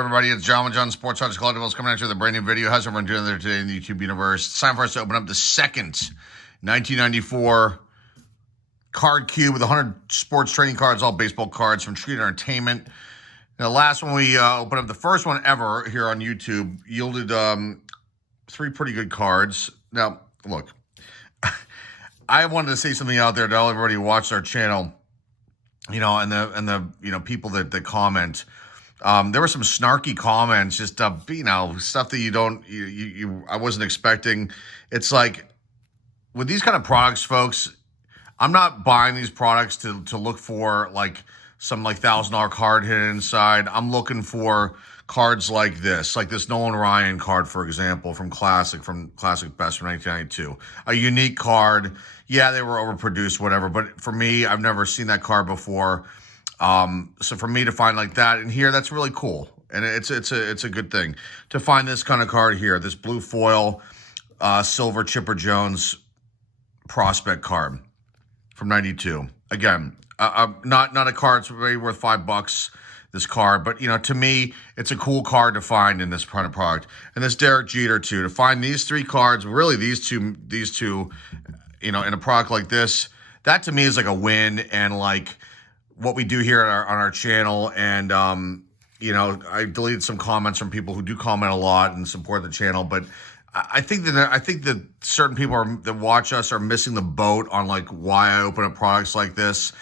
everybody? It's John Sports Cards Collectibles coming at you with a brand new video. How's everyone doing there today in the YouTube universe? It's time for us to open up the second 1994 card cube with 100 sports trading cards, all baseball cards from Street Entertainment. Now, the last one we opened up, the first one ever here on YouTube, yielded 3 pretty good cards. Now, look, I wanted to say something out there to all everybody who watched our channel, and the people that comment. There were some snarky comments, just stuff that I wasn't expecting. It's like with these kind of products, folks, I'm not buying these products to look for like some $1,000 card hidden inside. I'm looking for cards like this Nolan Ryan card, for example, from Classic Best from 1992. A unique card. Yeah, they were overproduced, whatever. But for me, I've never seen that card before. So for me to find like that in here, that's really cool. And it's a good thing to find this kind of card here, this blue foil, silver Chipper Jones prospect card from 92. Again, not a card that's maybe worth $5, this card, but to me, it's a cool card to find in this kind of product. And this Derek Jeter too, to find these 3 cards, really these two, in a product like this, that to me is like a win. And like what we do here on our channel, and I deleted some comments from people who do comment a lot and support the channel, but I think that certain people that watch us are missing the boat on like why I open up products like this.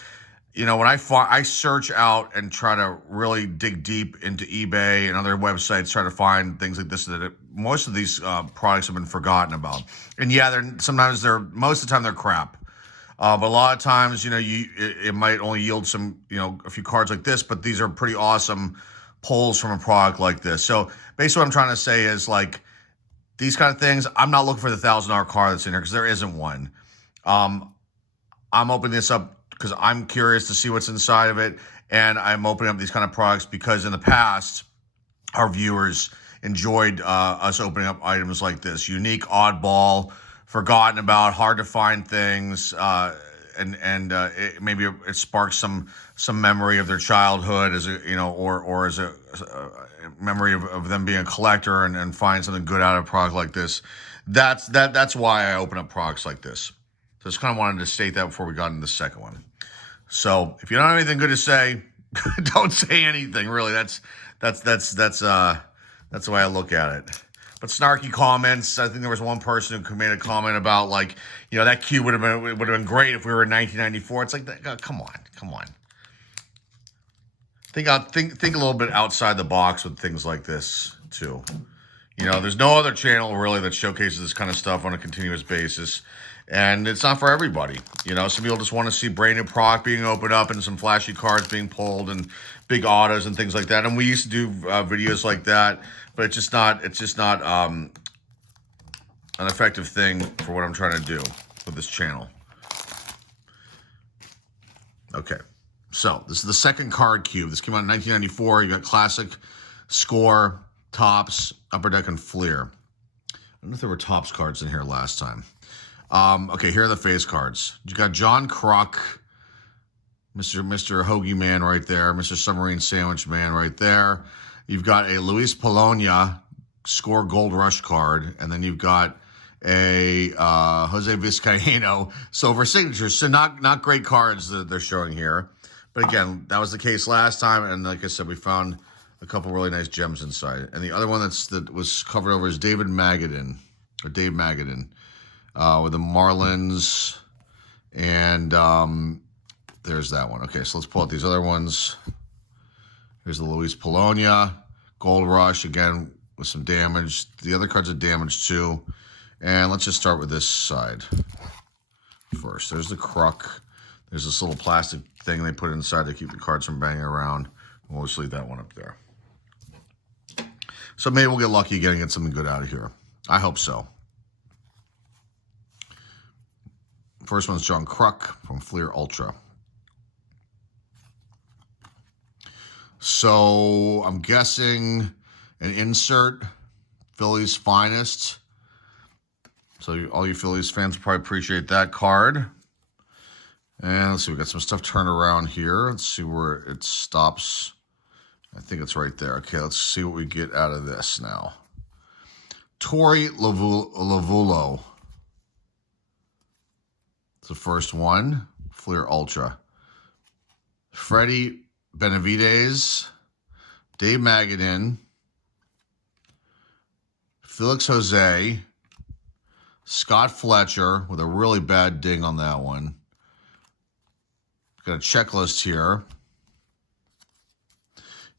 When I search out and try to really dig deep into eBay and other websites, try to find things like this, most of these products have been forgotten about. And yeah, most of the time they're crap. But a lot of times, it might only yield some, a few cards like this, but these are pretty awesome pulls from a product like this. So basically what I'm trying to say is like these kind of things, I'm not looking for the $1,000 card that's in here because there isn't one. I'm opening this up because I'm curious to see what's inside of it. And I'm opening up these kind of products because in the past, our viewers enjoyed us opening up items like this. Unique, oddball, forgotten about, hard to find things, maybe it sparks some memory of their childhood as or as a memory of them being a collector and find something good out of a product like this. That's why I open up products like this. So just kind of wanted to state that before we got into the second one. So if you don't have anything good to say, don't say anything. Really, that's the way I look at it. But snarky comments. I think there was one person who made a comment about like, that cube would have been great if we were in 1994. It's like, come on. Think a little bit outside the box with things like this too. There's no other channel really that showcases this kind of stuff on a continuous basis, and it's not for everybody. Some people just want to see brand new product being opened up and some flashy cards being pulled and big autos and things like that. And we used to do videos like that, but it's just not an effective thing for what I'm trying to do with this channel. Okay, so this is the second card cube. This came out in 1994. You got Classic, Score, Topps, Upper Deck, and Fleer. I don't know if there were Topps cards in here last time. Okay, here are the face cards. You got John Kruk, Mr. Hoagie Man right there, Mr. Submarine Sandwich Man right there. You've got a Luis Polonia Score Gold Rush card, and then you've got a Jose Vizcaíno Silver Signature. So not great cards that they're showing here. But again, that was the case last time, and like I said, we found a couple really nice gems inside. And the other one that was covered over is Dave Magadan, with the Marlins, and there's that one. Okay, so let's pull out these other ones. Here's the Luis Polonia Gold Rush, again with some damage. The other cards are damaged too. And let's just start with this side first. There's the Kruk. There's this little plastic thing they put inside to keep the cards from banging around. We'll just leave that one up there. So maybe we'll get lucky getting something good out of here. I hope so. First one's John Kruk from Fleer Ultra. So I'm guessing an insert, Phillies Finest. So all you Phillies fans probably appreciate that card. And let's see, we got some stuff turned around here. Let's see where it stops I think it's right there. Okay, let's see what we get out of this now. Tori Lavulo. It's the first one. Fleer Ultra. Freddie Benavides. Dave Magadan. Felix Jose. Scott Fletcher with a really bad ding on that one. Got a checklist here.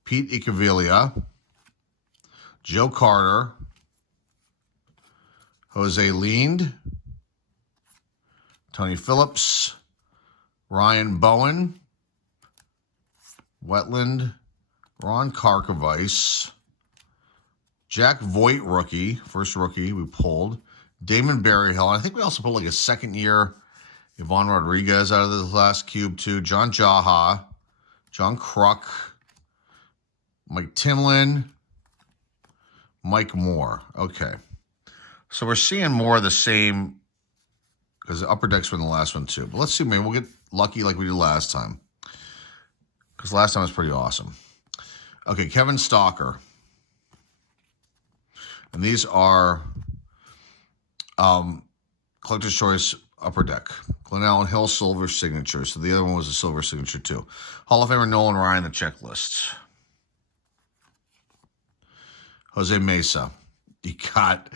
Pete Icaviglia. Joe Carter. Jose Lind. Tony Phillips. Ryan Bowen. Wetland. Ron Karkovice. Jack Voigt rookie. First rookie we pulled. Damon Berryhill. I think we also pulled like a second year Yvonne Rodriguez out of this last cube too. John Jaha. John Kruk. Mike Timlin. Mike Moore. Okay. So we're seeing more of the same because the upper decks were in the last one too. But let's see, maybe we'll get lucky like we did last time. Because last time was pretty awesome. Okay, Kevin Stalker. And these are Collector's Choice Upper Deck. Glen Allen Hill Silver Signature. So the other one was a Silver Signature too. Hall of Famer Nolan Ryan, the checklist. Jose Mesa. You got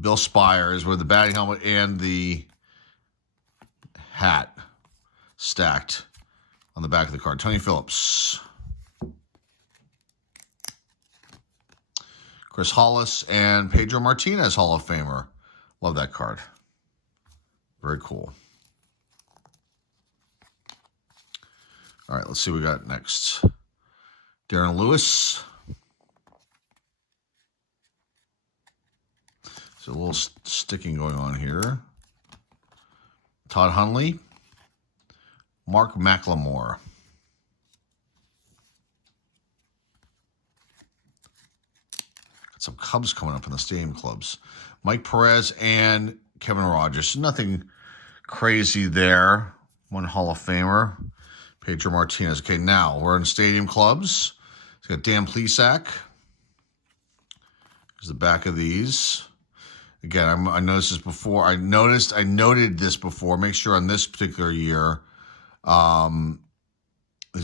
Bill Spires with the batting helmet and the hat stacked on the back of the card. Tony Phillips. Chris Hollis and Pedro Martinez, Hall of Famer. Love that card. Very cool. All right, let's see what we got next. Darren Lewis. There's a little sticking going on here. Todd Hundley. Mark McLemore. Got some Cubs coming up in the stadium clubs. Mike Perez and Kevin Rogers. Nothing crazy there. One Hall of Famer. Pedro Martinez. Okay, now we're in stadium clubs. It's got Dan Plesac. Here's the back of these. Again, I noticed this before. I noted this before. Make sure on this particular year, these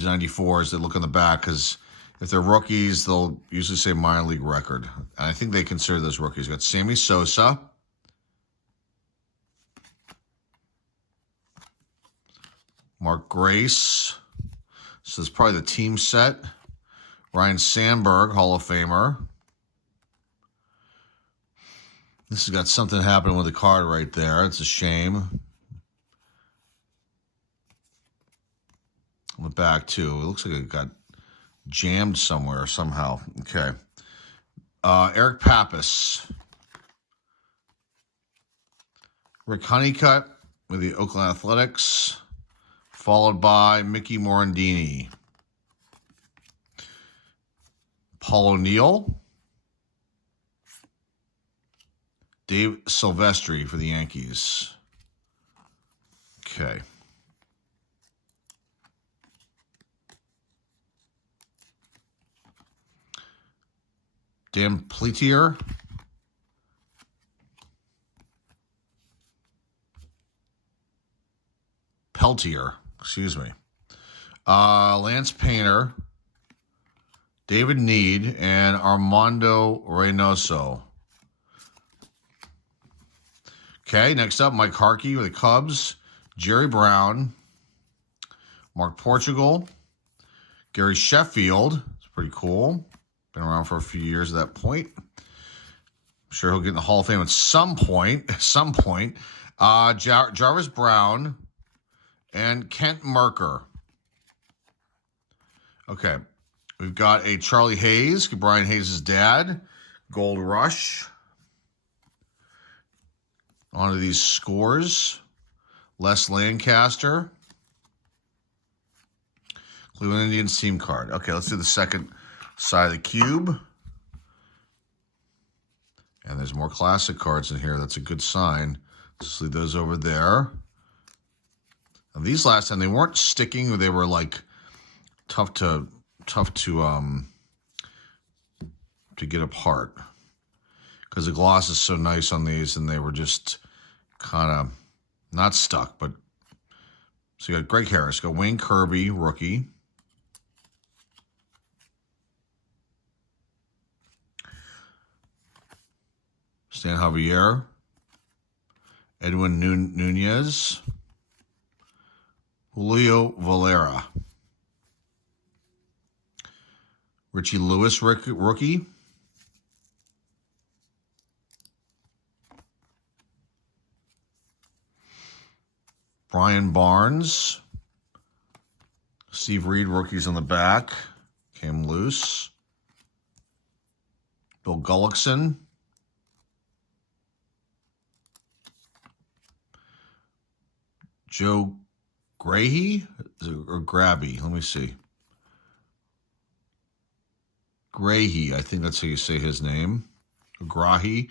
94s, they look on the back because if they're rookies, they'll usually say minor league record. And I think they consider those rookies. We've got Sammy Sosa. Mark Grace. So it's probably the team set. Ryan Sandberg, Hall of Famer. This has got something happening with the card right there. It's a shame. On the back, too. It looks like it got jammed somewhere somehow. Okay. Eric Pappas. Rick Honeycutt with the Oakland Athletics. Followed by Mickey Morandini. Paul O'Neill. Dave Silvestri for the Yankees. Okay. Dan Peltier. Excuse me. Lance Painter. David Need and Armando Reynoso. Okay, next up, Mike Harkey with the Cubs. Jerry Brown. Mark Portugal. Gary Sheffield. It's pretty cool. Been around for a few years at that point. I'm sure he'll get in the Hall of Fame at some point. Jarvis Brown and Kent Merker. Okay. We've got a Charlie Hayes, Brian Hayes' dad. Gold Rush. On to these scores. Les Lancaster. Cleveland Indians team card. Okay, let's do the second side of the cube. And there's more classic cards in here. That's a good sign. Just leave those over there. And these last time, they weren't sticking. They were like tough to tough to get apart because the gloss is so nice on these, and they were just kind of not stuck. But so you got Greg Harris, got Wayne Kirby, rookie. Stan Javier, Edwin Nunez, Julio Valera, Richie Lewis, rookie. Brian Barnes, Steve Reed, rookies on the back, came loose. Bill Gullickson. Joe Grahy or Grabby? Let me see. Grahy, I think that's how you say his name. Grahy.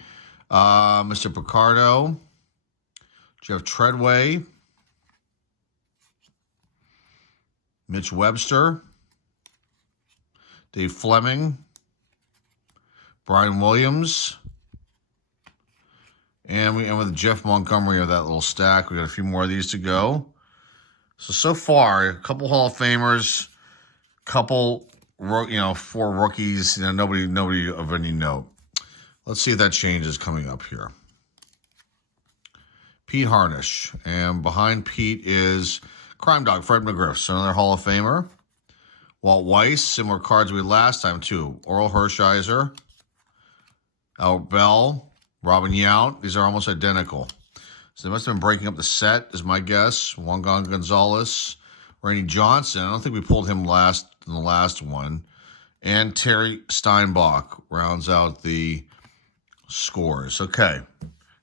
Mr. Picardo. Jeff Treadway. Mitch Webster. Dave Fleming. Brian Williams. And we end with Jeff Montgomery of that little stack. We got a few more of these to go. So far, a couple Hall of Famers, couple, 4 rookies. Nobody of any note. Let's see if that changes coming up here. Pete Harnish. And behind Pete is Crime Dog, Fred McGriff. So another Hall of Famer. Walt Weiss, similar cards we had last time too. Oral Hershiser. Albert Bell. Robin Yount, these are almost identical. So they must have been breaking up the set, is my guess. Juan Gonzalez, Randy Johnson. I don't think we pulled him last in the last one. And Terry Steinbach rounds out the scores. Okay,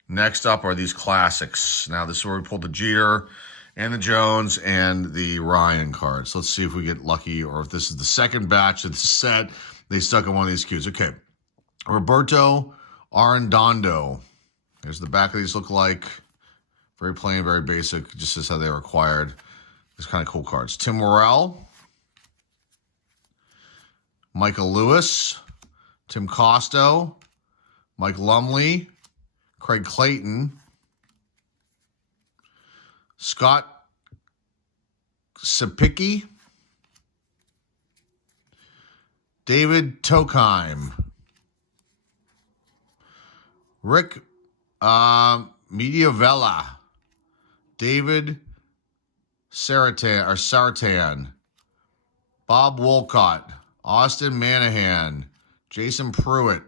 next up are these classics. Now this is where we pulled the Jeter and the Jones and the Ryan cards. Let's see if we get lucky or if this is the second batch of the set. They stuck on one of these cues. Okay, Roberto Arredondo. Here's the back of these look like. Very plain, very basic. Just as how they were acquired. These kind of cool cards. Tim Worrell. Michael Lewis. Tim Costo. Mike Lumley. Craig Clayton. Scott Sapicki. David Tokheim. Rick Mediavella, David Sartan, Bob Wolcott, Austin Manahan, Jason Pruitt,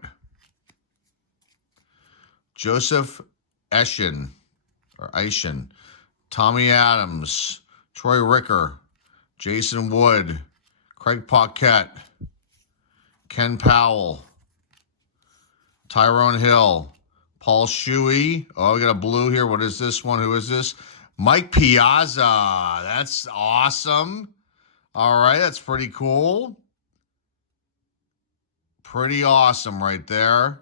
Joseph Eschen, Tommy Adams, Troy Ricker, Jason Wood, Craig Paquette, Ken Powell, Tyrone Hill, Paul Shuey. Oh, we got a blue here. What is this one? Who is this? Mike Piazza. That's awesome. All right, that's pretty cool. Pretty awesome right there.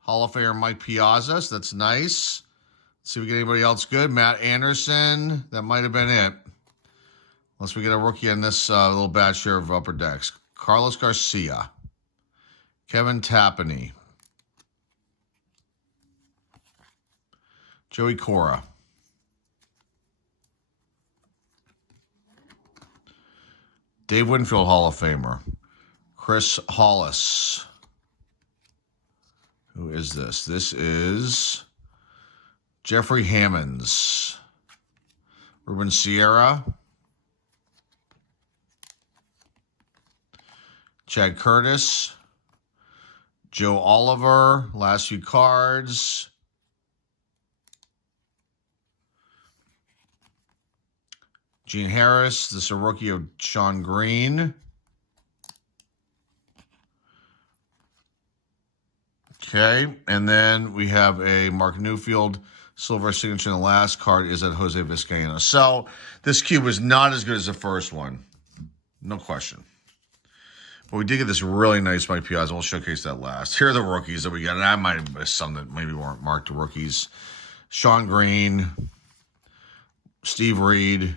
Hall of Famer Mike Piazza. So that's nice. Let's see if we get anybody else good. Matt Anderson. That might have been it. Unless we get a rookie in this little batch here of Upper Decks. Carlos Garcia. Kevin Tapani. Joey Cora. Dave Winfield, Hall of Famer. Chris Hollis. Who is this? This is Jeffrey Hammonds. Ruben Sierra. Chad Curtis. Joe Oliver. Last few cards. Gene Harris. This is a rookie of Sean Green. Okay, and then we have a Mark Newfield silver signature, and the last card is at Jose Vizcaino. So this cube was not as good as the first one, no question. But we did get this really nice Mike Piazza. We'll showcase that last. Here are the rookies that we got, and I might have missed some that maybe weren't marked to rookies. Sean Green, Steve Reed,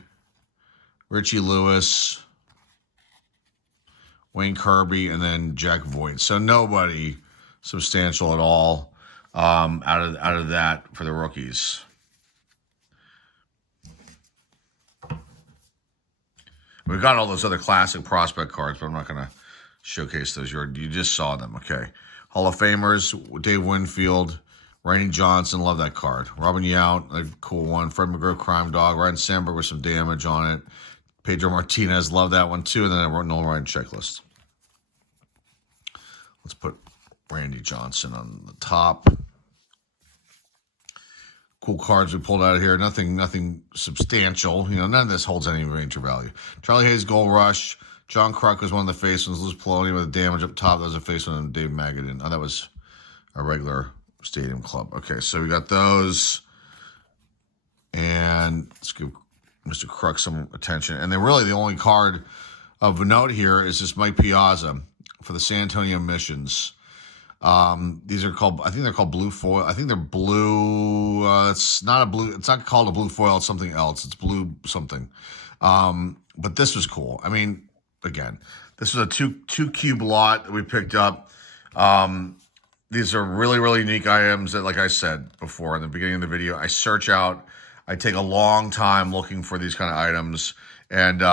Richie Lewis, Wayne Kirby, and then Jack Voigt. So nobody substantial at all out of that for the rookies. We've got all those other classic prospect cards, but I'm not going to showcase those. You just saw them, okay. Hall of Famers, Dave Winfield, Randy Johnson, love that card. Robin Yount, a cool one. Fred McGriff, Crime Dog. Ryan Sandberg with some damage on it. Pedro Martinez, love that one too. And then I wrote Nolan Ryan checklist. Let's put Randy Johnson on the top. Cool cards we pulled out of here. Nothing substantial. None of this holds any major value. Charlie Hayes, Gold Rush. John Kruk was one of the face ones. Luz Poloni with the damage up top. That was a face one. And Dave Magadan. Oh, that was a regular Stadium Club. Okay, so we got those. And let's give Mr. Kruk some attention. And then really the only card of note here is this Mike Piazza for the San Antonio Missions. These are called, I think they're called blue foil. I think they're blue. It's not called a blue foil. It's something else. It's blue something. But this was cool. I mean, again, this was a two cube lot that we picked up. These are really, really unique items that, like I said before in the beginning of the video, I search out. I take a long time looking for these kind of items. And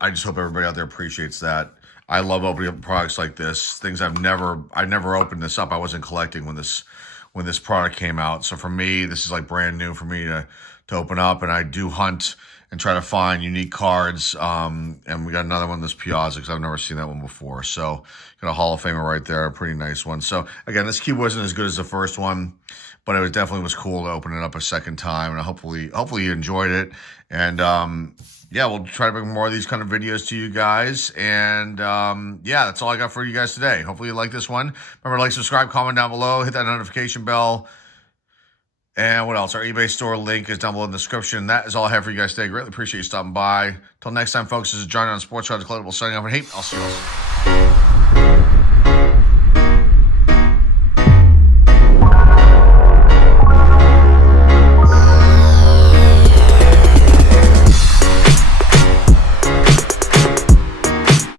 I just hope everybody out there appreciates that. I love opening up products like this. Things I never opened this up. I wasn't collecting when this product came out. So for me, this is like brand new for me to open up. And I do hunt and try to find unique cards. And we got another one, this Piazza, because I've never seen that one before. So got a Hall of Famer right there, a pretty nice one. So again, this cube wasn't as good as the first one, but it definitely was cool to open it up a second time. And hopefully you enjoyed it. And yeah, we'll try to bring more of these kind of videos to you guys. And yeah, that's all I got for you guys today. Hopefully you like this one. Remember to like, subscribe, comment down below, hit that notification bell. And what else? Our eBay store link is down below in the description. That is all I have for you guys today. Greatly appreciate you stopping by. Till next time, folks, this is Johnny on Sports Cards Collectibles signing off. And hey, I'll see you all soon.